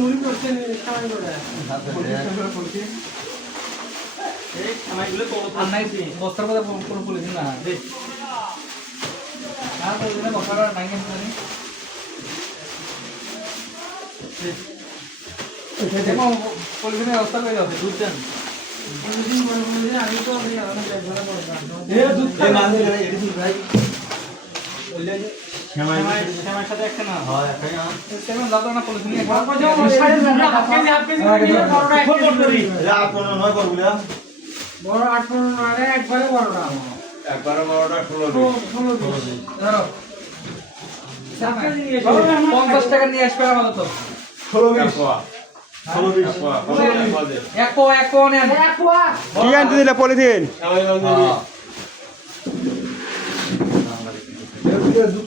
মুড়ি করছে বস্তার কথা কোনো পলিথিন না বস্তাটা নাই পলিথিনের অবস্থা করে যাবে দুধ দেন আমি তো শ্যামার সাথে একটা না হয় শ্যামার দাদা না পলিথিন বড় 8-15 একবারে বড়টা একবারে বড়টা 50 টাকা নিয়ে আসবে আমাদের তো 16-20 কি আনতে দিলে পলিথিন দুধ